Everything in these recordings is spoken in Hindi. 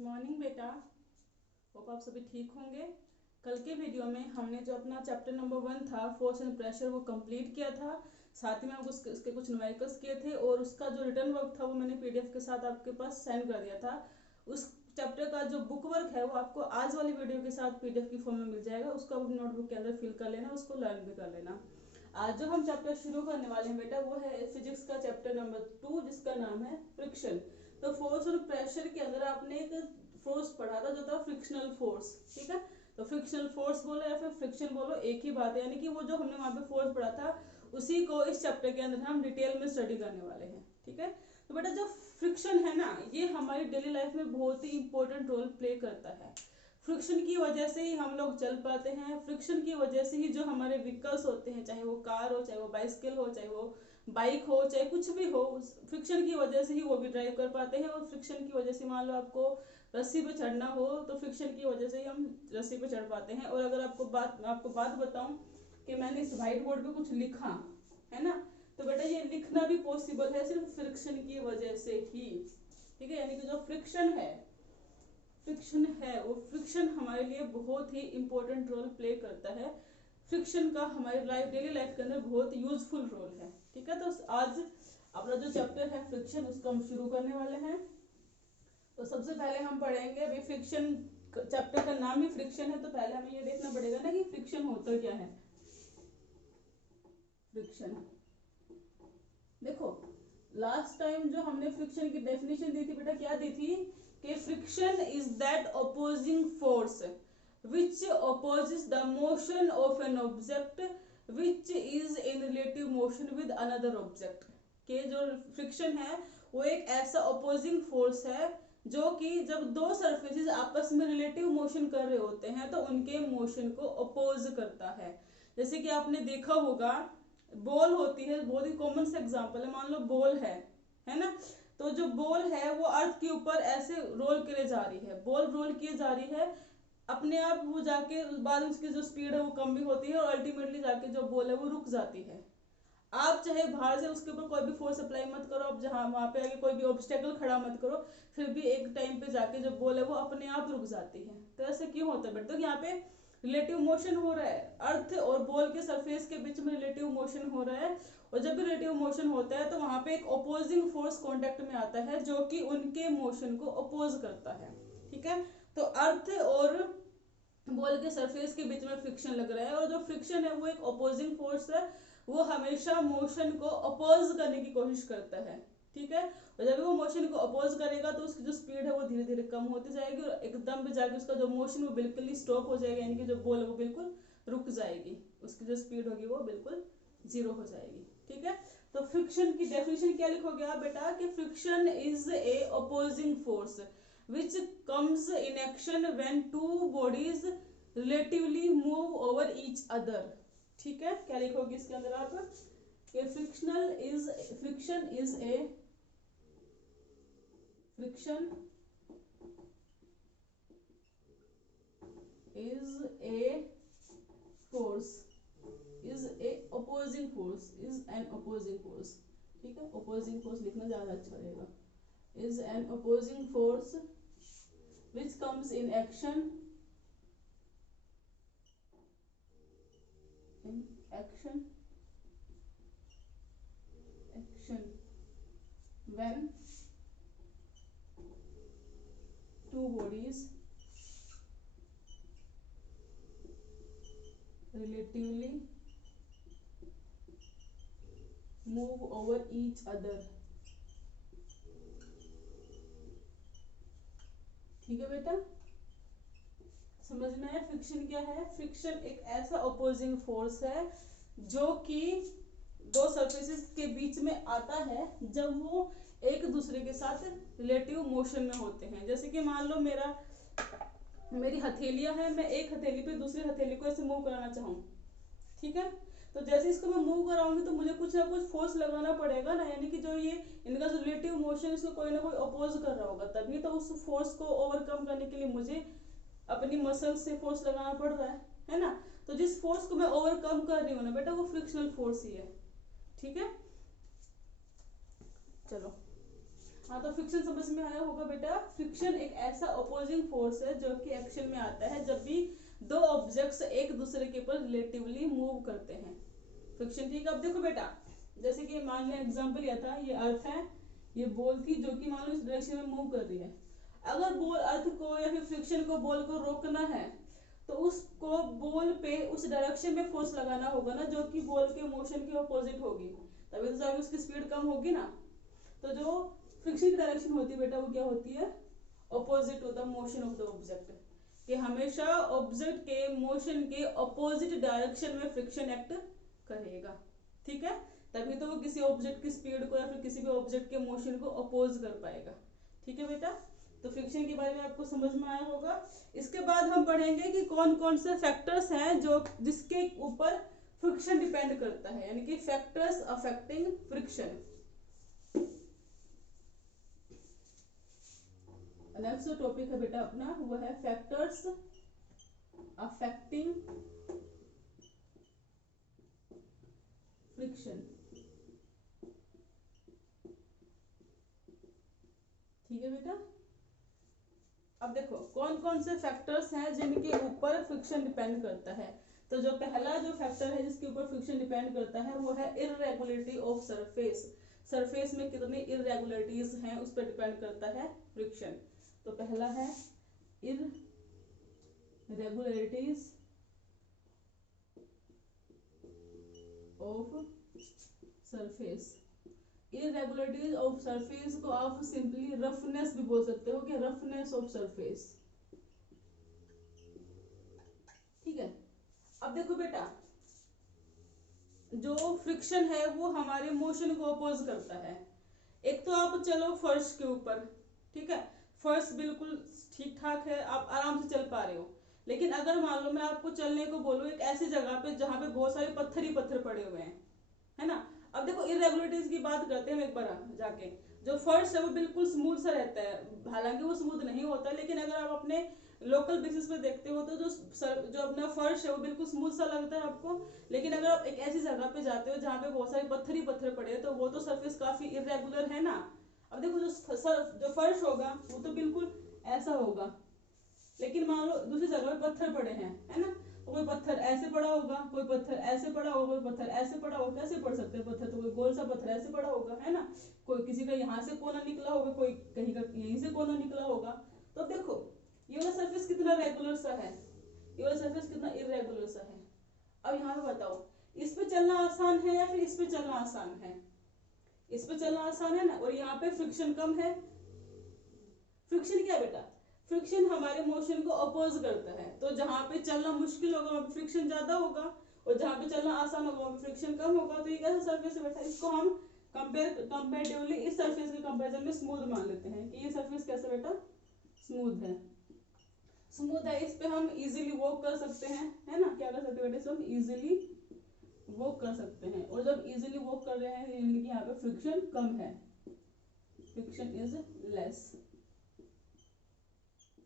मॉर्निंग बेटा। होप आप सभी ठीक होंगे। कल के वीडियो में हमने जो अपना चैप्टर नंबर 1 था फोर्स एंड प्रेशर वो कंप्लीट किया था। साथ ही में उसके कुछ न्यूमेरिकल्स किए थे और उसका जो रिटर्न वर्क था वो मैंने पीडीएफ के साथ आपके पास सेंड कर दिया था। उस चैप्टर का जो बुक वर्क है वो आपको आज वाली वीडियो के साथ पीडीएफ की फॉर्म में मिल जाएगा। उसको आप नोटबुक के अंदर फिल कर लेना, उसको लर्न भी कर लेना। आज जो हम चैप्टर शुरू करने वाले हैं बेटा वो है फिजिक्स का चैप्टर नंबर 2 जिसका नाम है फ्रिक्शन। तो फोर्स और प्रेशर के अंदर आपने एक फोर्स पढ़ा था जो था फ्रिक्शनल फोर्स, ठीक है। तो फ्रिक्शनल फोर्स बोलो या फिर फ्रिक्शन बोलो एक ही बात है, यानी कि वो जो हमने वहां पे फोर्स पढ़ा था उसी को इस चैप्टर के अंदर हम डिटेल में स्टडी करने वाले हैं, ठीक है। तो बेटा जो फ्रिक्शन है ना ये हमारी डेली लाइफ में बहुत ही इंपॉर्टेंट रोल प्ले करता है। फ्रिक्शन की वजह से ही हम लोग चल पाते हैं, फ्रिक्शन की वजह से ही जो हमारे व्हीकल्स होते हैं, चाहे वो कार हो, चाहे वो बाइसिकल हो, चाहे वो बाइक हो, चाहे कुछ भी हो, फ्रिक्शन की वजह से ही वो भी ड्राइव कर पाते हैं। और फ्रिक्शन की वजह से मान लो आपको रस्सी पे चढ़ना हो तो फ्रिक्शन की वजह से ही हम रस्सी पे चढ़ पाते हैं। और अगर आपको बात बताऊं कि मैंने इस व्हाइट बोर्ड पे कुछ लिखा है ना, तो बेटा ये लिखना भी पॉसिबल है सिर्फ फ्रिक्शन की वजह से ही, ठीक है। यानी कि जो फ्रिक्शन है वो फ्रिक्शन हमारे लिए बहुत ही इंपॉर्टेंट रोल प्ले करता है। फ्रिक्शन का हमारी डेली लाइफ के अंदर बहुत यूजफुल रोल है, ठीक है। तो आज अपना जो चैप्टर है फ्रिक्शन उसको हम शुरू करने वाले हैं। तो सबसे पहले हम पढ़ेंगे अभी फ्रिक्शन, चैप्टर का नाम ही फ्रिक्शन है तो पहले हमें ये देखना पड़ेगा ना कि फ्रिक्शन होता क्या है। फ्रिक्शन देखो, लास्ट टाइम जो हमने फ्रिक्शन की डेफिनेशन दी थी बेटा क्या दी थी कि friction is that opposing force which opposes the motion of an object which is in relative motion with another object। के जो फ्रिक्शन है वो एक ऐसा अपोजिंग फोर्स है जो कि जब दो सरफेसेस आपस में रिलेटिव मोशन कर रहे होते हैं तो उनके मोशन को अपोज करता है। जैसे कि आपने देखा होगा बॉल होती है, बहुत ही कॉमन सा एग्जांपल है, मान लो बॉल है ना। तो जो बॉल है वो अर्थ के ऊपर ऐसे रोल करे जा रही है, बॉल रोल किए जा रही है, अपने आप वो जाके बाद में उसकी जो स्पीड है वो कम भी होती है और अल्टीमेटली जाके जो बॉल है वो रुक जाती है। आप चाहे बाहर से उसके ऊपर कोई भी फोर्स अप्लाई मत करो, आप जहाँ वहां पे आगे कोई भी ऑब्स्टेकल खड़ा मत करो, फिर भी एक टाइम पे जाके जो बॉल है वो अपने आप रुक जाती है। तो ऐसे क्यों होता है बेटा? तो यहाँ पे रिलेटिव मोशन हो रहा है, अर्थ और बॉल के सरफेस के बीच में रिलेटिव मोशन हो रहा है। और जब भी रिलेटिव मोशन होता है तो वहां पे एक अपोजिंग फोर्स कॉन्टेक्ट में आता है जो कि उनके मोशन को अपोज करता है, ठीक है। तो अर्थ और बॉल के सरफेस के बीच में फ्रिक्शन लग रहा है और जो फ्रिक्शन है वो एक अपोजिंग फोर्स है, वो हमेशा मोशन को अपोज करने की कोशिश करता है, ठीक है। और जब वो मोशन को अपोज करेगा तो उसकी जो स्पीड है वो धीरे धीरे कम होती जाएगी और एकदम पे जाके उसका जो मोशन वो बिल्कुल ही स्टॉप हो जाएगा, यानी कि जो बॉल है वो बिल्कुल रुक जाएगी, उसकी जो स्पीड होगी वो बिल्कुल जीरो हो जाएगी, ठीक है। तो फ्रिक्शन की डेफिनेशन क्या लिखोगे आप बेटा कि friction is a opposing force which comes in action when two bodies relatively move over each other, ठीक है। क्या लिखोगे इसके अंदर आप कि friction is a force is a opposing force is an opposing force, ठीक है। opposing force लिखना ज्यादा अच्छा रहेगा। is an opposing force which comes in action when two bodies relatively move over each other, ठीक है बेटा। समझ में आया फ्रिक्शन क्या है? फ्रिक्शन एक ऐसा अपोजिंग फोर्स है जो कि दो सरफेसेस के बीच में आता है जब वो एक दूसरे के साथ रिलेटिव मोशन में होते हैं। जैसे कि मान लो मेरी हथेलियां हैं, मैं एक हथेली पे दूसरी हथेली को ऐसे मूव कराना चाहूँ, ठीक है। तो जैसे इसको मैं मूव कराऊंगी तो मुझे कुछ ना कुछ फोर्स लगाना पड़ेगा ना, यानी कि जो ये इनका जो रिलेटिव मोशन इसको कोई ना कोई अपोज कर रहा होगा, तभी तो उस फोर्स को ओवरकम करने के लिए मुझे अपनी मसल से फोर्स लगाना पड़ रहा है ना। तो जिस फोर्स को मैं ओवरकम कर रही हूँ ना बेटा वो फ्रिक्शनल फोर्स ही है, ठीक है। चलो हाँ, तो फ्रिक्शन समझ में आया होगा बेटा। फ्रिक्शन एक ऐसा अपोजिंग फोर्स है जो कि एक्शन में आता है जब भी दो ऑब्जेक्ट्स एक दूसरे के ऊपर रिलेटिवली मूव करते हैं। फ्रिक्शन, ठीक है। अब देखो बेटा, जैसे कि मान लिया एग्जांपल लिया था, ये अर्थ है, ये बॉल थी जो कि मान लो इस डायरेक्शन में मूव कर रही है। अगर बॉल अर्थ को या फिर फ्रिक्शन को बॉल को रोकना है तो उसको बॉल पे उस डायरेक्शन में फोर्स लगाना होगा ना, जो कि बॉल के मोशन के अपोजिट होगी, तभी तो जाके उसकी स्पीड कम होगी ना। तो जो फ्रिक्शन की डायरेक्शन होती है बेटा, वो क्या होती है, opposite to the motion of the object, कि हमेशा ऑब्जेक्ट के मोशन के अपोजिट डायरेक्शन में फ्रिक्शन एक्ट करेगा, ठीक है। तभी तो वो किसी ऑब्जेक्ट की स्पीड को या फिर किसी भी ऑब्जेक्ट के मोशन को अपोज कर पाएगा, ठीक है बेटा। तो फ्रिक्शन के बारे में आपको समझ में आया होगा। इसके बाद हम पढ़ेंगे कि कौन कौन से फैक्टर्स हैं जो जिसके ऊपर फ्रिक्शन डिपेंड करता है, यानी कि factors affecting friction. Next topic है बेटा अपना, वो है फैक्टर्स अफेक्टिंग फ्रिक्शन, ठीक है बेटा। अब देखो कौन कौन से फैक्टर्स हैं जिनके ऊपर फ्रिक्शन डिपेंड करता है। तो जो पहला जो फैक्टर है जिसके ऊपर फ्रिक्शन डिपेंड करता है वो है इररेगुलरिटी ऑफ सरफेस। सरफेस में कितनी इररेगुलरिटीज हैं उस पर डिपेंड करता है फ्रिक्शन। तो पहला है इररेगुलरिटीज ऑफ सरफेस। इररेगुलरिटीज ऑफ सरफेस को आप सिंपली रफनेस भी बोल सकते हो कि रफनेस ऑफ सरफेस, ठीक है। अब देखो बेटा, जो फ्रिक्शन है वो हमारे मोशन को अपोज करता है। एक तो आप चलो फर्श के ऊपर, ठीक है, फर्श बिल्कुल ठीक ठाक है, आप आराम से चल पा रहे हो। लेकिन अगर मान लो मैं आपको चलने को बोलूँ एक ऐसी जगह पे जहाँ पे बहुत सारे पत्थर ही पत्थर पड़े हुए हैं, है ना। अब देखो इरेगुलरिटीज की बात करते हैं एक बार जाके। जो फर्श है वो बिल्कुल स्मूथ सा रहता है, हालांकि वो स्मूथ नहीं होता, लेकिन अगर आप अपने लोकल बेसिस पे देखते हो तो जो अपना फर्श है वो बिल्कुल स्मूथ सा लगता है आपको। लेकिन अगर आप एक ऐसी जगह पे जाते हो जहाँ पे बहुत सारे पत्थर ही पत्थर पड़े हैं तो वो तो सरफेस काफी इरेगुलर है ना। अब देखो जो फर्श होगा वो तो बिल्कुल ऐसा होगा, लेकिन मान लो दूसरी जगह पे पत्थर पड़े हैं, है ना। तो कोई पत्थर ऐसे पड़ा होगा, कोई पत्थर ऐसे पड़ा होगा, कोई पत्थर ऐसे पड़ा होगा। कैसे पड़ सकते हैं पत्थर, तो कोई गोल सा पत्थर ऐसे पड़ा होगा, है ना। कोई किसी का यहाँ से कोना निकला होगा, कोई कहीं का यहीं से कोना निकला होगा। तो देखो ये वाला सरफेस कितना रेगुलर सा है, ये वाला सरफेस कितना इरेगुलर सा है। अब यहाँ पे बताओ इस पे चलना आसान है या फिर इस पे चलना आसान है। इस पे चलना आसान है ना, और यहाँ पे फ्रिक्शन कम है। फ्रिक्शन क्या है बेटा, फ्रिक्शन हमारे मोशन को अपोज करता है। तो जहां पे चलना मुश्किल होगा वहां पे फ्रिक्शन ज्यादा होगा, और जहां पे चलना आसान होगा वहां पे फ्रिक्शन कम होगा। तो ये कैसा सरफेस है बेटा, इसको हम कंपेरेटिवली इस सरफेस के कंपैरिजन में स्मूथ मान लेते हैं कि ये सरफेस कैसा बेटा, स्मूथ है। स्मूथ है, इस पे हम इजीली वॉक कर सकते हैं, है ना। क्या कर सकते हैं बेटा, इसे हम इजीली वॉक कर सकते हैं। और जब इजीली वॉक कर रहे हैं यानी कि यहाँ पे फ्रिक्शन कम है, फ्रिक्शन इज लेस।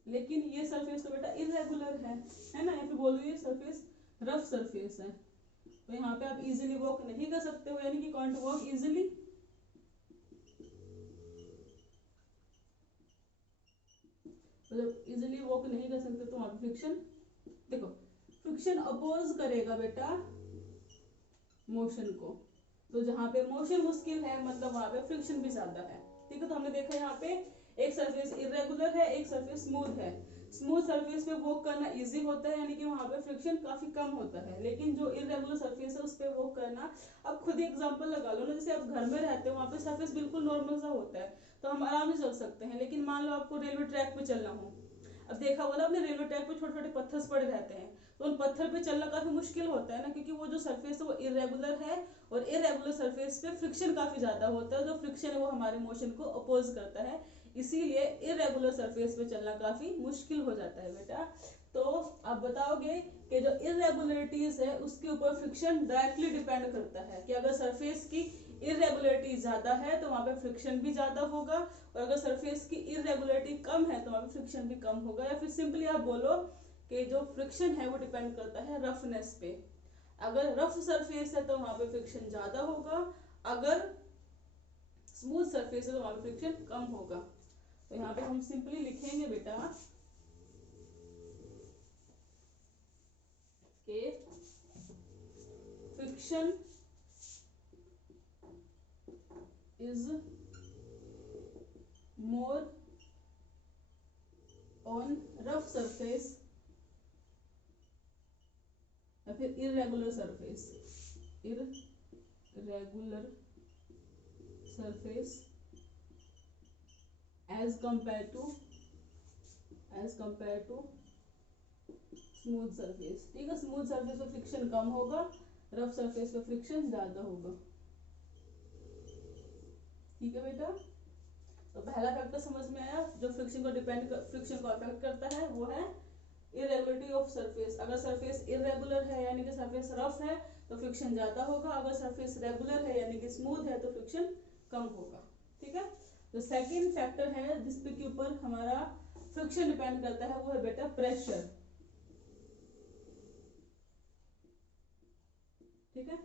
लेकिन ये सरफेस तो बेटा इरेगुलर है ना, या फिर बोलो ये सरफेस रफ सरफेस है। तो यहाँ पे आप इजीली वॉक नहीं कर सकते हो, यानी कि कांट वॉक इजीली। तो जब इजीली वॉक नहीं कर सकते तो वहां पे फ्रिक्शन, देखो फ्रिक्शन अपोज करेगा बेटा मोशन को। तो जहां पे मोशन मुश्किल है मतलब वहां पे फ्रिक्शन भी ज्यादा है, ठीक है। तो हमने देखा यहाँ पे एक सरफेस इरेगुलर है, एक सरफेस स्मूथ है। स्मूथ सरफेस पे वॉक करना इजी होता है, यानी कि वहां पे फ्रिक्शन काफी कम होता है। लेकिन जो इरेगुलर सरफेस है उस पे वॉक करना, अब खुद ही एग्जांपल लगा लो ना, जैसे आप घर में रहते हो वहां पे सरफेस बिल्कुल नॉर्मल सा होता है तो हम आराम से चल सकते हैं। लेकिन मान लो आपको रेलवे ट्रैक पे चलना हो, अब देखा होगा ना आपने रेलवे ट्रैक पे छोटे छोटे पत्थर पड़े रहते हैं, तो उन पत्थर पे चलना काफी मुश्किल होता है ना, क्योंकि वो जो सरफेस है वो इरेगुलर है, और इरेगुलर सरफेस पे फ्रिक्शन काफी ज्यादा होता है। जो फ्रिक्शन है वो हमारे मोशन को अपोज करता है, इसीलिए इरेगुलर सरफेस पे चलना काफी मुश्किल हो जाता है बेटा। तो आप बताओगे कि जो इरेगुलरिटीज है उसके ऊपर फ्रिक्शन डायरेक्टली डिपेंड करता है, कि अगर सरफेस की इरेगुलरिटी ज्यादा है तो वहां पे फ्रिक्शन भी ज्यादा होगा, और अगर सरफेस की इरेगुलरिटी कम है तो वहां पे फ्रिक्शन भी कम होगा। या फिर सिंपली आप बोलो कि जो फ्रिक्शन है वो डिपेंड करता है रफनेस पे। अगर रफ सरफेस है तो वहां पे फ्रिक्शन ज्यादा होगा, अगर स्मूथ सरफेस है तो वहां पे फ्रिक्शन कम होगा। तो यहाँ पे हम सिंपली लिखेंगे बेटा कि friction is more on rough surface या फिर irregular surface, irregular surface as compare to smooth surface. ठीक है, स्मूथ सरफेस पे फ्रिक्शन कम होगा, रफ सरफेस पे फ्रिक्शन ज्यादा होगा। ठीक है बेटा, तो पहला फैक्टर समझ में आया जो फ्रिक्शन को अफेक्ट करता है वो है इरेगुलरिटी ऑफ सरफेस। अगर सरफेस इरेगुलर है यानी कि सरफेस रफ है तो फ्रिक्शन ज्यादा होगा, अगर सरफेस रेगुलर है यानी कि स्मूथ है तो फ्रिक्शन कम होगा। ठीक है, तो सेकंड फैक्टर है जिसपे के ऊपर हमारा फ्रिक्शन डिपेंड करता है वो है बेटा प्रेशर। ठीक है,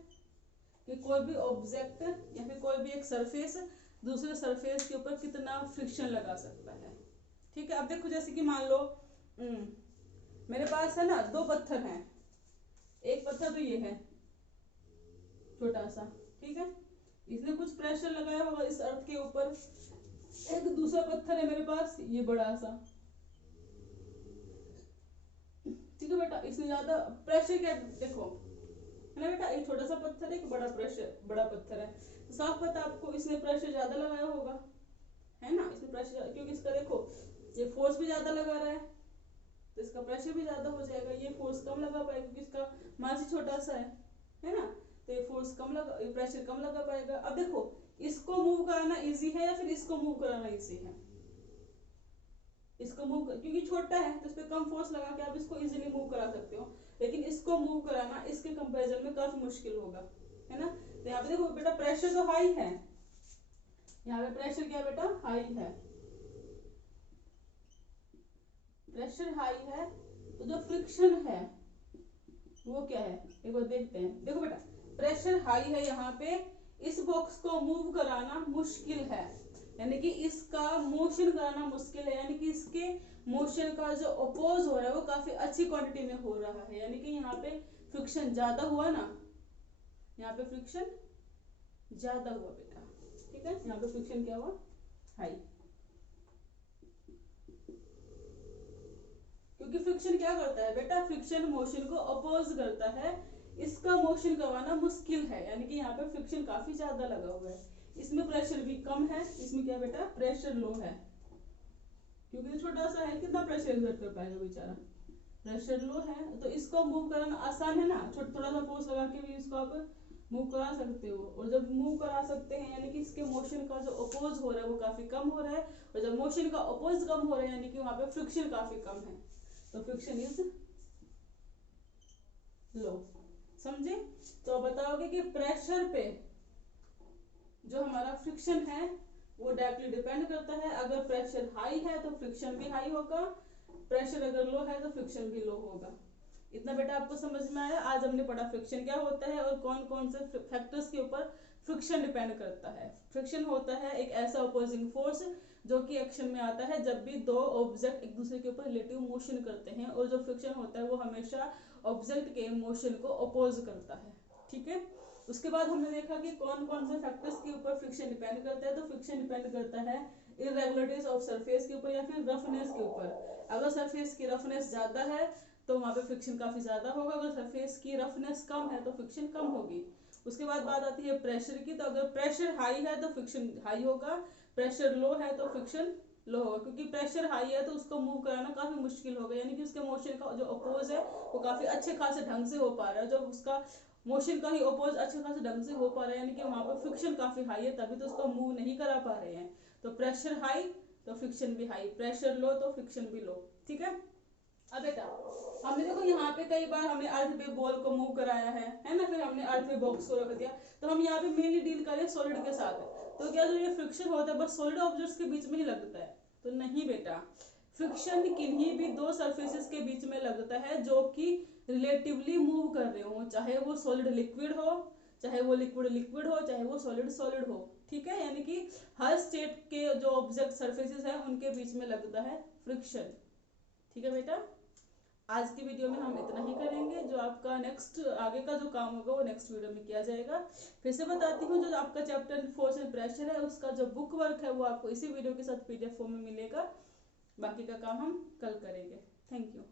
कि कोई भी ऑब्जेक्ट या फिर कोई भी एक सरफेस दूसरे सरफेस के ऊपर कितना फ्रिक्शन लगा सकता है। ठीक है, अब देखो जैसे कि मान लो मेरे पास है ना दो पत्थर हैं, एक पत्थर तो ये है छोटा सा, ठीक है, इसने कुछ प्रेशर लगाया होगा इस अर्थ के ऊपर। एक दूसरा पत्थर है मेरे पास ये बड़ा सा, ठीक है बेटा, इसने ज्यादा प्रेशर क्या देखो है ना बेटा, एक छोटा सा पत्थर है एक बड़ा पत्थर है, तो साफ पता आपको इसने प्रेशर ज्यादा लगाया होगा, है ना, इसने प्रेशर, क्योंकि इसका देखो ये फोर्स भी ज्यादा लगा रहा है तो इसका प्रेशर भी ज्यादा हो जाएगा, ये फोर्स कम लगा पाएगा क्योंकि इसका मास ही छोटा सा है ना, तो ये फोर्स कम लगा, प्रेशर कम लगा पाएगा। अब देखो इसको मूव कराना इजी है या फिर इसको मूव कराना इजी है? इसको मूव क्योंकि छोटा है तो इस पे कम फोर्स लगा के आप इसको इजीली मूव करा सकते हो, लेकिन इसको मूव कराना इसके कंपैरिजन में काफी मुश्किल होगा, है ना। तो यहाँ पे देखो बेटा प्रेशर तो हाई है, यहाँ पे प्रेशर क्या बेटा हाई है, प्रेशर हाई है, तो जो फ्रिक्शन है वो क्या है एक बार देखते हैं। देखो बेटा प्रेशर हाई है, यहाँ पे इस बॉक्स को मूव कराना मुश्किल है, यानी कि इसका मोशन कराना मुश्किल है, यानी कि इसके मोशन का जो अपोज हो रहा है वो काफी अच्छी क्वांटिटी में हो रहा है, यानी कि यहाँ पे फ्रिक्शन ज्यादा हुआ ना, यहाँ पे फ्रिक्शन ज्यादा हुआ बेटा। ठीक है, यहाँ पे फ्रिक्शन क्या हुआ हाई, क्योंकि फ्रिक्शन क्या करता है बेटा, फ्रिक्शन मोशन को अपोज करता है, इसका मोशन करवाना मुश्किल है, यानी कि यहाँ पे फ्रिक्शन काफी ज्यादा लगा हुआ है। इसमें प्रेशर भी कम है, इसमें क्या बेटा प्रेशर लो है, क्योंकि छोटा सा है कितना प्रेशर एक्सर्ट कर पाएगा बेचारा, प्रेशर लो है, तो इसको मूव करना आसान है ना, थोड़ा सा फोर्स लगा के भी इसको आप मूव करा सकते हो, और जब मूव करा सकते हैं यानी कि इसके मोशन का जो अपोज हो रहा है वो काफी कम हो रहा है, और जब मोशन का अपोज कम हो रहा है यानी कि वहां पे फ्रिक्शन काफी कम है, तो फ्रिक्शन इज लो। समझे? तो बताओगे कि प्रेशर पे जो हमारा फ्रिक्शन है वो डायरेक्टली डिपेंड करता है, अगर प्रेशर हाई है तो फ्रिक्शन भी हाई होगा, प्रेशर अगर लो है तो फ्रिक्शन भी लो होगा। इतना बेटा आपको समझ में आया? आज हमने पढ़ा फ्रिक्शन क्या होता है और कौन कौन से फैक्टर्स के ऊपर फ्रिक्शन डिपेंड करता है। फ्रिक्शन होता है एक ऐसा अपोजिंग फोर्स जो कि एक्शन में आता है जब भी दो ऑब्जेक्ट एक दूसरे के ऊपर रिलेटिव मोशन करते हैं, और जो फ्रिक्शन होता है वो हमेशा ऑब्जेक्ट के मोशन को अपोज करता है। ठीक है, उसके बाद हमने देखा कि कौन कौन से फैक्टर्स के ऊपर फ्रिक्शन डिपेंड करता है। तो फ्रिक्शन डिपेंड करता है इरेगुलरिटीज ऑफ सरफेस के ऊपर या फिर रफनेस के ऊपर। अगर सरफेस की रफनेस ज्यादा है तो वहां पे फ्रिक्शन काफी ज्यादा होगा, अगर सरफेस की रफनेस कम है तो फ्रिक्शन कम होगी। उसके बाद बात आती है प्रेशर की, तो अगर प्रेशर हाई है तो फ्रिक्शन हाई होगा, प्रेशर लो है तो फ्रिक्शन लो होगा, क्योंकि प्रेशर हाई है तो उसको मूव कराना काफी मुश्किल होगा, यानी कि उसके मोशन का जो अपोज है वो काफी अच्छे खासे ढंग से हो पा रहा है, जब उसका मोशन का ही अपोज अच्छे खासे ढंग से हो पा रहा है यानी कि वहां पर फ्रिक्शन काफी हाई है, तभी तो उसको मूव नहीं करा पा रहे हैं। तो प्रेशर हाई तो फ्रिक्शन भी हाई, प्रेशर लो तो फ्रिक्शन भी लो। ठीक है, अब बेटा हमने देखो यहाँ पे कई बार हमने अर्थ पे बॉल को मूव कराया है ना, फिर हमने अर्थ पे बॉक्स को रख दिया, तो हम यहाँ पे मेनली डील करें सॉलिड के साथ। तो क्या जो ये फ्रिक्शन होता है बस सॉलिड ऑब्जेक्ट्स के बीच में ही लगता है? तो नहीं बेटा, फ्रिक्शन किन्हीं भी दो सरफेसेस के बीच में लगता है जो कि रिलेटिवली मूव कर रहे हो, चाहे वो सॉलिड लिक्विड हो, चाहे वो लिक्विड लिक्विड हो, चाहे वो सॉलिड सॉलिड हो। ठीक है, यानी कि हर स्टेट के जो ऑब्जेक्ट सरफेसेस है उनके बीच में लगता है फ्रिक्शन। ठीक है बेटा, आज की वीडियो में हम इतना ही करेंगे। जो आपका नेक्स्ट आगे का जो काम होगा वो नेक्स्ट वीडियो में किया जाएगा। फिर से बताती हूँ, जो आपका चैप्टर फोर्स एंड प्रेशर है उसका जो बुक वर्क है वो आपको इसी वीडियो के साथ PDF फॉर्म में मिलेगा। बाकी का काम हम कल करेंगे। Thank you.